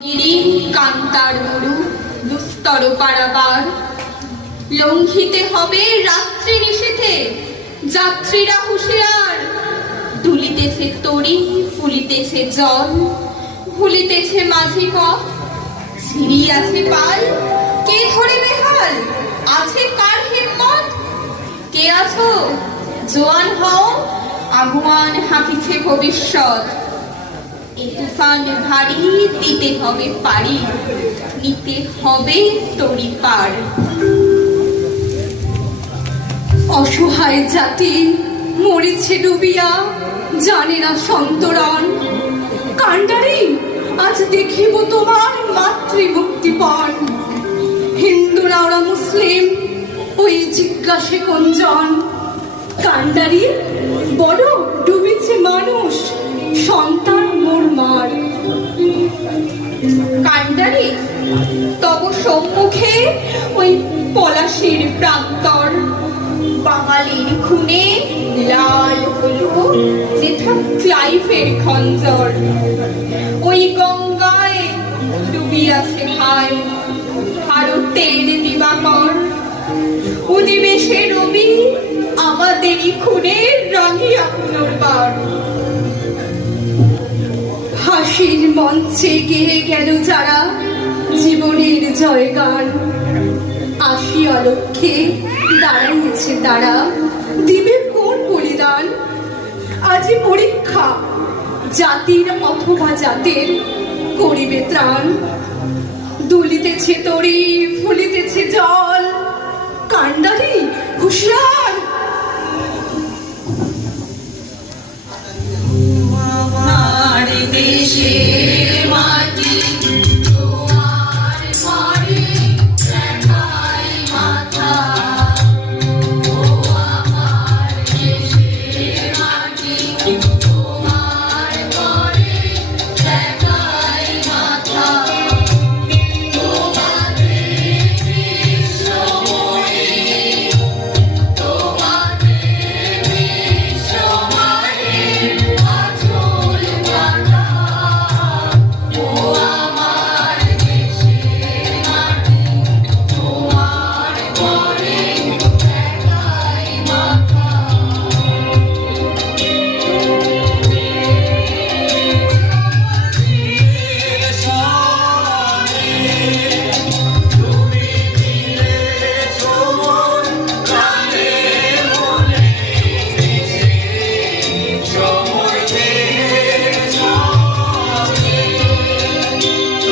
গিরি কান্তার মরু দুস্তর পারাবার লঙ্ঘিতে হবে রাত্রি নিষেধে যাত্রীরা হুঁশিয়ার। দুলিতেছে তরি ফুলিতেছে জল ভুলিতেছে মাঝি পথ ছিড়িয়াছে পাল কে ধরে বেহাল আছে কার হিম্মত। কে আছো জোয়ান হও আগুয়ান হাঁকিছে ভবিষ্যৎ। এ তুফান ভারী দিতে হবে পারি নিতে হবে তরি পার। অসহায় জাতি মরিছে ডুবিয়া জানে না সন্তরণ। কান্ডারি আজ দেখিব তোমার মাতৃভক্তিপণ। হিন্দু না ওরা মুসলিম ওই জিজ্ঞাসে কোনজন। কান্ডারি বড় ডুবিছে মানুষ সন্তান মোর মার। কান্ডারি তব সম্মুখে ওই পলাশির প্রান্তর বাঙালির খুনে লাল হলো যেথা ক্লাইভের খঞ্জর। ওই গঙ্গায় ডুবিয়াছে হায় ভারতের দিবাকর। অধিবেশে রবি আমাদেরই খুনে রাঙিয়া পুনর্বার। হাসির মঞ্চে গেয়ে গেল যারা জীবনের জয়গান। আসিয়া লক্ষ্যে দাঁড়াইছে তারা দিবে কোন বলিদান। আজি পরীক্ষা জাতির অথবা জাতের করিবে ত্রাণ। দুলিতেছে তরি ফুলিতেছে জল কান্ডারি হুঁশিয়ার। আমার দেশে